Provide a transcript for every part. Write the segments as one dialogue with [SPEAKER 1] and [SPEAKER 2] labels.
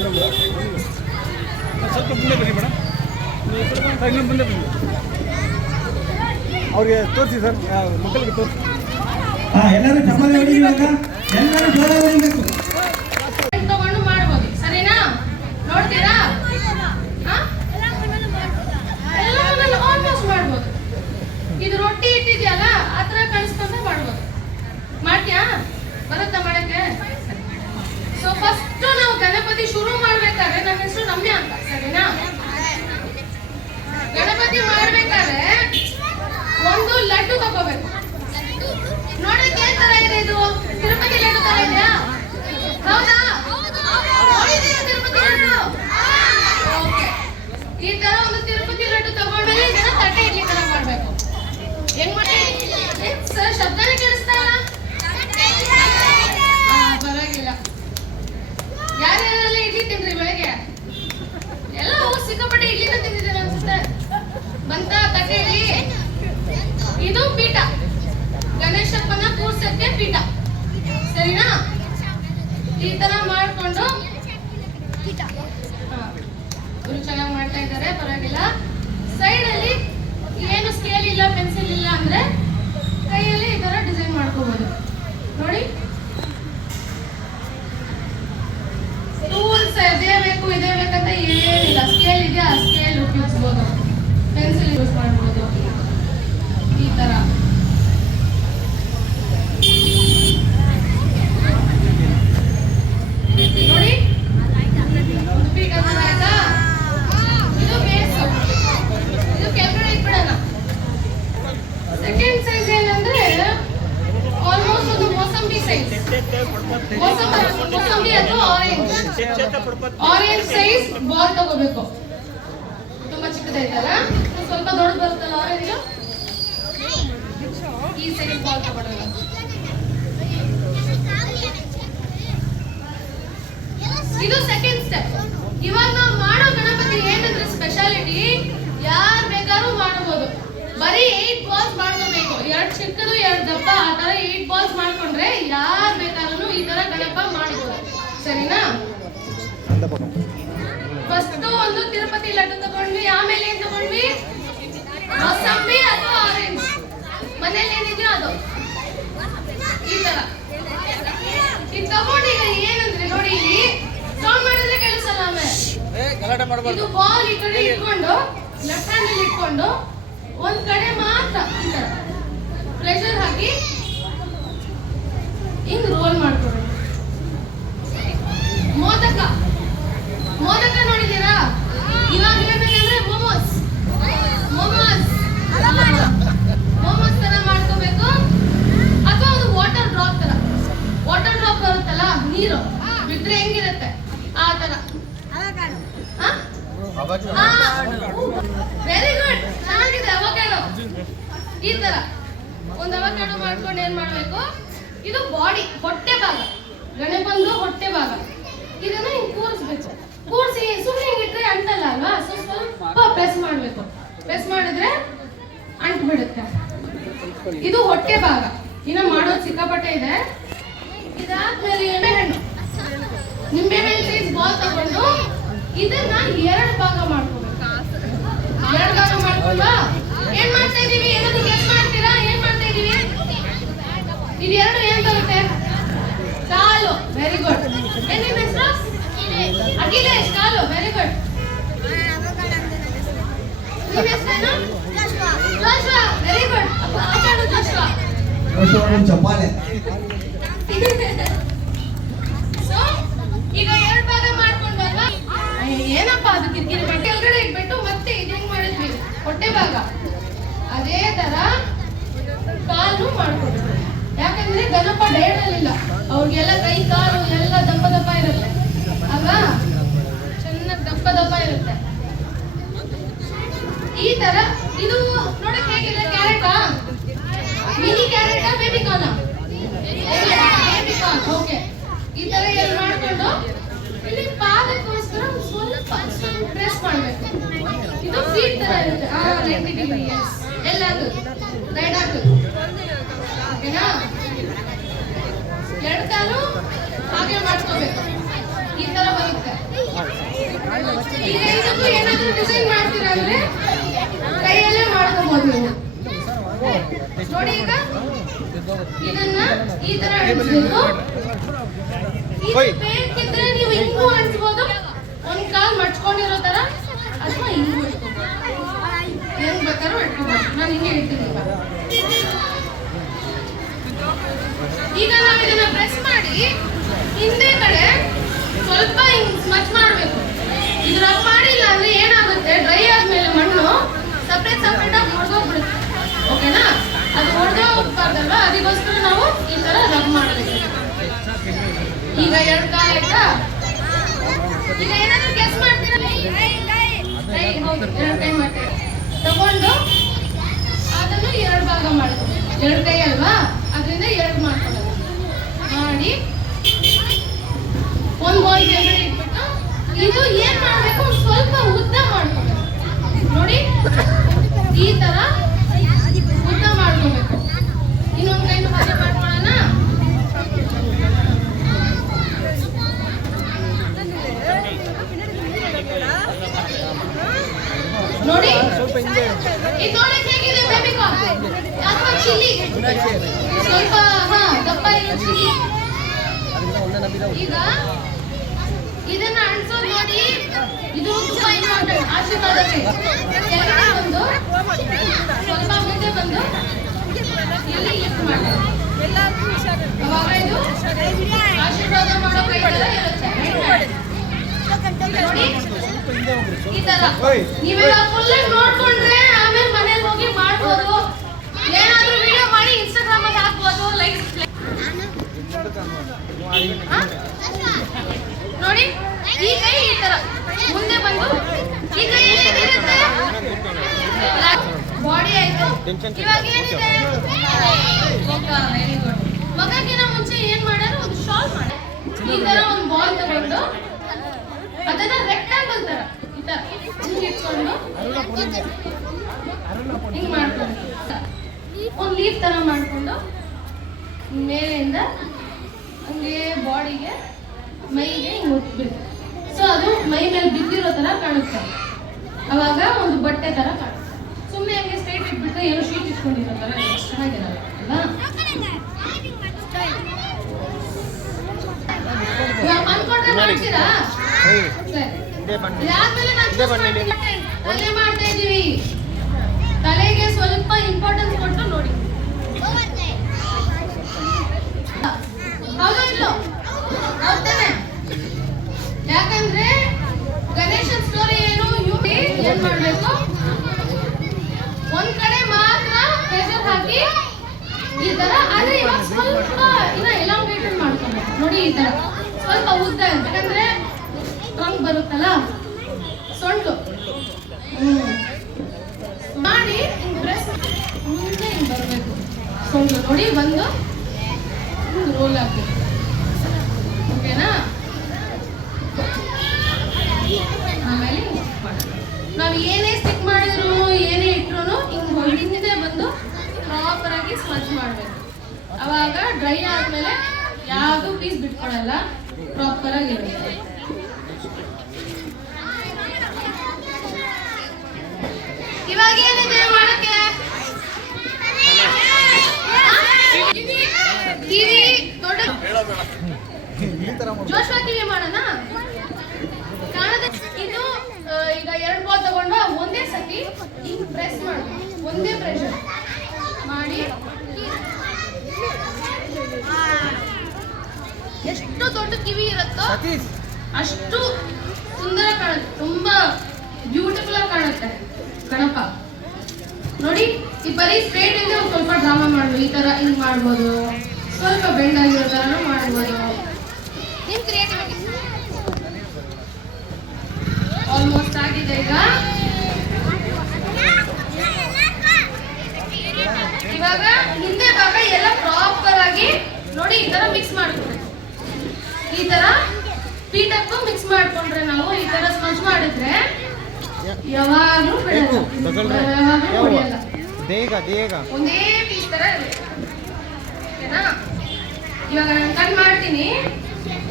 [SPEAKER 1] ಸ್ವಲ್ಪ
[SPEAKER 2] ಮುಂದೆ ಬನ್ನಿ ಮೇಡಮ್ ಇನ್ನೊಂದು ಮುಂದೆ ಬನ್ನಿ ಅವ್ರಿಗೆ ತೋರಿಸಿ ಸರ್ ಮಕ್ಕಳಿಗೆ ತೋರಿಸಿ ಎಲ್ಲರೂ ಚಪ್ಪಲಿ ಹೊಡಿಬೇಕು ಎಲ್ಲರೂ ಜೋರಾಗಿ
[SPEAKER 3] ಆರೆಂಜ್ ಸೈಜ್ ಬಾಲ್ ತಗೋಬೇಕು ತುಂಬಾ ಚಿಕ್ಕದೈತಲ್ಲ ಸ್ವಲ್ಪ ದೊಡ್ಡ ಬರುತ್ತಲ್ಲ ಆರೆಂಜ್ ಈ ಸೈಜ್ ಬಾಲ್ ತಗೊಳ್ಳಲ್ಲ ಇದು ಸೆಕೆಂಡ್ ಸ್ಟೆಪ್ ಇವಾಗ ನಾವು ಮಾಡೋ ಗಣಪತಿ ಏನಂದ್ರೆ ಸ್ಪೆಷಾಲಿಟಿ ಯಾರು ಬೇಕಾದ್ರೂ ಮಾಡಬಹುದು ಬರೀ ಏಟ್ ಬಾಲ್ಸ್ ಮಾಡ್ಕೋಬೇಕು ಎರಡು ಚಿಕ್ಕದು ಎರಡು ದಪ್ಪ ಆ ಕೊಟ್ಟು ಲಡ್ಡು ತಗೊಂಡ್ವಿ ಆಮೇಲೆ ಏನ್ ತಗೊಂಡ್ವಿ ಮೊಸಂಬಿ ಅಥವಾ ಆರೆಂಜ್ ಮನೇಲಿ ಏನಿದೆಯೋ ಅದು ಈ ತರ ಇದು ತಗೊಂಡು ಏನಂದ್ರೆ ನೋಡಿ ಇಲ್ಲಿ ಸೌಂಡ್ ಮಾಡಿದ್ರೆ ಕೆಲಸಲ್ಲ
[SPEAKER 2] ಆಮೇಲೆ
[SPEAKER 3] ಇದು ಬಾಲ್ ಈ ಕಡೆ ಇಟ್ಕೊಂಡು ಲೆಫ್ಟ್ ಹ್ಯಾಂಡ್ ಅಲ್ಲಿ ಇಟ್ಕೊಂಡು ಒಂದ್ ಕಡೆ ಮಾತ್ರ ಈ ತರ ಪ್ರೆಷರ್ ಹಾಕಿ ಹಿಂಗ್ ರೋಲ್ ಮಾಡ್ಕೊಡೋದು ಮೋದಕ ಮೋದಕ ಇವಾಗ ಹೇಳ್ಬೇಕಂದ್ರೆ ಮೋಮೋಸ್ ಮೋಮೋಸ್ ಮೋಮೋಸ್ ತರ ಮಾಡ್ಕೋಬೇಕು ಅಥವಾ ಒಂದು ವಾಟರ್ ಡ್ರಾಪ್ ತರ ವಾಟರ್ ಡ್ರಾಪ್ ಬರುತ್ತಲ್ಲ ನೀರು ಬಿದ್ರೆ ಹೆಂಗಿರುತ್ತೆ ಆ ತರ ವೆರಿ ಗುಡ್ ಚೆನ್ನಾಗಿದೆ ಅವಕಾಡೋ ಈ ತರ ಒಂದು ಅವಕಾಡೋ ಮಾಡ್ಕೊಂಡು ಏನು ಮಾಡಬೇಕು ಇದು ಬಾಡಿ ಹೊಟ್ಟೆ ಭಾಗ ಗಣೆ ಬಂದು ಹೊಟ್ಟೆ ಭಾಗ ಇದನ್ನ ಹಿಂಗ್ ಕೂರಿಸ್ಬೇಕು ಕೂರ್ಸಿ ಸುಮ್ಮನೆ ಅಂಟಲ್ಲ ಅಲ್ವಾ ಸೊ ಸ್ವಲ್ಪ ಪ್ರೆಸ್ ಮಾಡಬೇಕು ಪ್ರೆಸ್ ಮಾಡಿದ್ರೆ ಅಂಟ್ ಬಿಡುತ್ತೆ ಇದು ಹೊಟ್ಟೆ ಭಾಗ ಇನ್ನ ಮಾಡೋದು ಸಿಕ್ಕಾಪಟ್ಟೆ ಇದೆ ಇದಾದ್ಮೇಲೆ ನಿಂಬೆಹಣ್ಣು ನಿಂಬೆಹಣ್ಣು ಸೈಜ್ ಬಾಲ್ ತಗೊಂಡು ಇದನ್ನ ಎರಡು ಭಾಗ ಮಾಡ್ಕೋಬೇಕು ಎರಡು ಭಾಗ ಮಾಡ್ಕೊಂಡ್ವಾ ಏನ್ ಮಾಡ್ತಾ ಇದೀವಿ ಏನಾದ್ರು ಗೆಸ್ ಮಾಡ್ತೀರಾ ಏನ್ ಮಾಡ್ತಾ ಇದೀವಿ ಇದು ಎರಡು ಏನ್ ಬರುತ್ತೆ ಕಾಲು ವೆರಿ ಗುಡ್ ಏನೇನ್ ಹೆಸರು ಅಖಿಲೇಶ್ ಕಾಲು ವೆರಿ ಗುಡ್ ಚಪ್ಪಾಳೆ ಸೊ ಈಗ ಎರಡು ಭಾಗ ಮಾಡ್ಕೊಂಡಲ್ವಾ ಏನಪ್ಪ ಅದು ಕಿರಿಕಿರಿ ಬಟ್ಟೆ ಒಳಗಡೆ ಇಟ್ಬಿಟ್ಟು ಮತ್ತೆ ಇದು ಮಾಡಿದ್ವಿ ಹೊಟ್ಟೆ ಭಾಗ ಅದೇ ತರ ಕಾಲು ಮಾಡ್ಕೊಡ್ಬೇಕು ಯಾಕಂದ್ರೆ ಗಣಪ ಡೇಡಲಿಲ್ಲ ಅವ್ರಿಗೆಲ್ಲ ಕೈ ಕಾಲು ಎಲ್ಲ ದಪ್ಪ ದಪ್ಪ ಇರುತ್ತೆ ಅಲ್ವಾ ಚೆನ್ನಾಗಿ ದಪ್ಪ ದಪ್ಪ ಇರುತ್ತೆ ಈ ತರ ಇದು ನೋಡಕ್ ಹೇಗಿದೆ ಕ್ಯಾರೆಟಾ mini ಕ್ಯಾರೆಟಾ baby corn baby corn okay ಈ ತರ ಎಲ್ಲ ಮಾಡ್ಕೊಂಡು ಇಲ್ಲಿ ಪಾದಕ್ಕೋಸ್ಕರ ಸ್ವಲ್ಪ ಪ್ರೆಸ್ ಮಾಡ್ಬೇಕು ಇದು ಫೀಟ್ ತರ ಇರುತ್ತೆ ಹಾ ರೈಟ್ ಇದ್ದೀವಿ ಎಸ್ ಎಲ್ಲ ಹಾಕು ರೈಟ್ ಹಾಕು ಓಕೆನಾ ಎರಡು ಕಾಲು ಹಾಗೆ ಮಾಡ್ಕೋಬೇಕು ನೋಡಿ ಈಗ ಇದನ್ನ ಈ ತರ ಅಂಟಿಸ್ಬೇಕು ಬೇಕಿದ್ರೆ ನೀವು ಹಿಂಗೂ ಅಂಟಿಸ್ಬೋದು ಒಂದ್ ಕಾಲ್ ಮಡ್ಕೊಂಡಿರೋ ತರ ಅಥವಾ ಹಿಂಗೂ ಹೆಂಗ್ ಬೇಕಾದ್ರೂ ಇಟ್ಕೋಬೋದು ನಾನು ಹಿಂಗೆ ಹೇಳ್ತೀನಿ ಈಗ ನಾವು ಇದನ್ನ ಪ್ರೆಸ್ ಮಾಡಿ ಹಿಂದೆ ಕಡೆ ಸ್ವಲ್ಪ ಹಿಂಗ್ ಸ್ಮಚ್ ಮಾಡ್ಬೇಕು ಇದ್ರ ಹೋಗ್ಬಾರ್ದಲ್ವಾ ಅದಕ್ಕೋಸ್ಕರ ನಾವು ಈ ತರ ರಬ್ ಮಾಡಬೇಕು ಈಗ ಎರಡು ಕಾಲ ಆಯ್ತಾ ಈಗ ಏನಾದ್ರು ಕೆಲಸ ಮಾಡ್ತೀವಿ ಬಂದು ಇಲ್ಲಿ ಯೂಸ್ ಮಾಡೋದು ಎಲ್ಲರಿಗೂ ಹುಷಾರು ಆಶೀರ್ವಾದ ಮಾಡೋ ಕೈಗಳೆಲ್ಲ ಇರುತ್ತೆ ಈ ತರ ನೀವೆಲ್ಲ ಫುಲ್ ನೋಡ್ಕೊಂಡ್ರೆ ಆಮೇಲೆ ಮನೆಗೆ ಹೋಗಿ ಮಾಡ್ಬೋದು ಏನಾದ್ರೂ ವಿಡಿಯೋ ಮಾಡಿ ಇನ್ಸ್ಟಾಗ್ರಾಮ್ ಅಲ್ಲಿ ಹಾಕ್ಬೋದು ಲೈಕ್ ನೋಡಿ ಈ ಕೈ ಈ ತರ ಮುಂದೆ ಬಂದು ಈ ಕೈ ಎಲ್ಲಿರುತ್ತೆ ಬಾಡಿ ಆಯ್ತು ಇವಾಗ ಏನಿದೆ ವೆರಿ ಗುಡ್ ಮುಂಚೆ ಏನ್ ಮಾಡೋರು ಒಂದು ಶಾಲ್ ಮಾಡಿ ಈ ತರ ಒಂದು ಬಾಲ್ ತಗೊಂಡು ಅದನ್ನ ರೆಕ್ಟಾಂಗಲ್ ತರ ಹಿಂಗ್ ಇಟ್ಕೊಂಡು ಹಿಂಗ್ ಮಾಡ್ಕೊಂಡು ಒಂದು ಲೀಫ್ ತರ ಮಾಡ್ಕೊಂಡು ಮೇಲಿಂದ ಹಂಗೆ ಬಾಡಿಗೆ ಮೈಗೆ ಹಿಂಗೆ ಮುಟ್ಬಿಟ್ಟು ಸೊ ಅದು ಮೈ ಮೇಲೆ ಬಿದ್ದಿರೋ ತರ ಕಾಣುತ್ತೆ ಅವಾಗ ಒಂದು ಬಟ್ಟೆ ತರ ಕಾಣುತ್ತೆ ಸುಮ್ಮನೆ ಹಂಗೆ ಸ್ಟ್ರೈಟ್ ಇಟ್ಬಿಟ್ಟು ಏನೋ ಶೀಟ್ ಇಟ್ಕೊಂಡಿರೋ ಥರ ಮಾಡ್ತಾ ಇದೀವಿ ತಲೆಗೆ ಸ್ವಲ್ಪ ಇಂಪಾರ್ಟೆನ್ಸ್ ಕೊಟ್ಟು ನೋಡಿ ಯಾಕಂದ್ರೆ ಗಣೇಶನ್ ಸ್ಟೋರಿ ಏನು ಯು ಏನ್ ಮಾಡ್ಬೇಕು ಒಂದ್ ಕಡೆ ಮಾತ್ರ ಪ್ರೆಷರ್ ಹಾಕಿ ಈ ತರ ಆದ್ರೆ ಇವಾಗ ಸ್ವಲ್ಪ ಇನ್ನ ಎಲಾಂಗೇಟೆಡ್ ಮಾಡ್ಕೊಂಡು ನೋಡಿ ಈ ತರ ಸ್ವಲ್ಪ ಉದ್ದ ಯಾಕಂದ್ರೆ ಸ್ಟ್ರಾಂಗ್ ಬರುತ್ತಲ್ಲ ಸೊಂಟು ಮಾಡಿ ಹಿಂಗ್ ಪ್ರೆಸ್ ಮುಂದೆ ಹಿಂಗ್ ಬರಬೇಕು ಸೊಂಟು ನೋಡಿ ಬಂದು ರೋಲ್ ಆಗ್ಬೇಕು ಓಕೆನಾ ಆಮೇಲೆ ನಾವು ಏನೇ ಪ್ರಾಪರ್ ಆಗಿ ಸ್ಮಜ್ ಮಾಡಬೇಕು ಅವಾಗ ಡ್ರೈ ಆದಮೇಲೆ ಯಾವುದು ಪೀಸ್ ಬಿಟ್ಕೊಳಲ್ಲ ಪ್ರಾಪರ್ ಆಗಿ ಇರುತ್ತೆ ಇವಾಗ ಏನಿದೆ ಮಾಡಕ್ಕೆ ಕಿವಿ ದೊಡ್ಡ ಜೋಶ್ವಾ ಕಿವಿ ಮಾಡೋಣ ಇದು ಈಗ ಎರಡು ಬಾಲ್ ತಗೊಂಡ ಒಂದೇ ಸತಿ ಹಿಂಗ್ ಪ್ರೆಸ್ ಮಾಡ ಒಂದೇ ಪ್ರೆಷರ್ ಎಷ್ಟು ದೊಡ್ಡ ಕಿವಿ ಇರುತ್ತೋ ಅಷ್ಟು ಸುಂದರ ಕಾಣುತ್ತೆ ತುಂಬಾ ಬ್ಯೂಟಿಫುಲ್ ಆಗಿ ಕಾಣುತ್ತೆ ಗಣಪ ನೋಡಿ ಈ ಬರಿ ಸ್ಟ್ರೇಟ್ ಇಂದ ಸ್ವಲ್ಪ ಡ್ರಾಮಾ ಮಾಡ್ಬೋದು ಈ ತರ ಹಿಂಗ್ ಮಾಡ್ಬೋದು ಸ್ವಲ್ಪ ಬೆಂಡ್ ಆಗಿರೋ ತರ ಮಾಡ್ಬೋದು ಆಲ್ಮೋಸ್ಟ್ ಆಗಿದೆ ಈಗ ಇವಾಗ ಹಿಂದೆ ಭಾಗ ಎಲ್ಲ ಪ್ರಾಪರ್ ಆಗಿ ನೋಡಿ ಈ ತರ ಮಿಕ್ಸ್ ಮಾಡ್ಕೊಂಡ್ರೆ ಈ ತರ ಪೀಠಕ್ಕೂ ಮಿಕ್ಸ್ ಮಾಡ್ಕೊಂಡ್ರೆ ನಾವು ಈ ತರ ಸ್ಮಜ್ ಮಾಡಿದ್ರೆ ಯಾವಾಗ್ಲೂ ಬಿಡಲ್ಲ
[SPEAKER 2] ಬೇಗ ಬೇಗ
[SPEAKER 3] ಒಂದೇ ಪೀಸ್ ತರ ಇವಾಗ ನಾನು ಕಟ್ ಮಾಡ್ತೀನಿ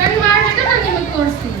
[SPEAKER 3] ಕಟ್ ಮಾಡಿದ್ರೆ ನಾನು ನಿಮಗೆ ತೋರಿಸ್ತೀನಿ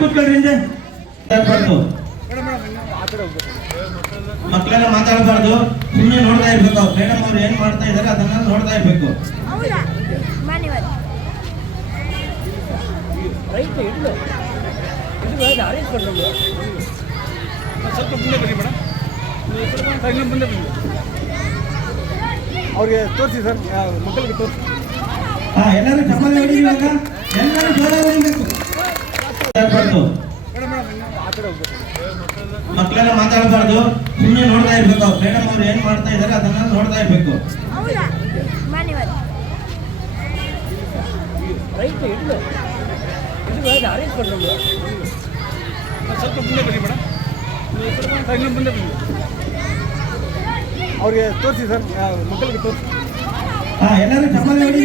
[SPEAKER 2] ಕೂತ್ಕೊಳ್ರಿ ಮಕ್ಕಳೆಲ್ಲ ಮಾತಾಡಬಾರ್ದು ಸುಮ್ಮನೆ ನೋಡ್ತಾ ಇರ್ಬೇಕು ಮೇಡಮ್ ಅವ್ರು ಏನ್ ಮಾಡ್ತಾ ಇದಾರೆ ಅದನ್ನ ನೋಡ್ತಾ ಇರ್ಬೇಕು ಮೇಡಮ್ ಅವ್ರಿಗೆ ತೋರಿಸಿ ಸರ್ ಮಕ್ಕಳಿಗೆ ತೋರಿಸಿ ಹಾ ಎಲ್ಲರೂ ಚಪ್ಪಲಿ ಹೊಡಿ ಇವಾಗ ಎಲ್ಲರೂ ಮಕ್ಕಳೆಲ್ಲ ಮಾತಾಡಬಾರ್ದು ಸುಮ್ಮನೆ ನೋಡ್ತಾ ಇರ್ಬೇಕು ಮೇಡಮ್ ಅವ್ರು ಏನ್ ಮಾಡ್ತಾ ಇದಾರೆ ಅದನ್ನ ನೋಡ್ತಾ ಇರ್ಬೇಕು ಅವ್ರಿಗೆ ತೋರಿಸಿ ಸರ್ ಮಕ್ಕಳಿಗೆ ತೋರಿಸಿ ಎಲ್ಲರೂ ಚಪ್ಪಲಿ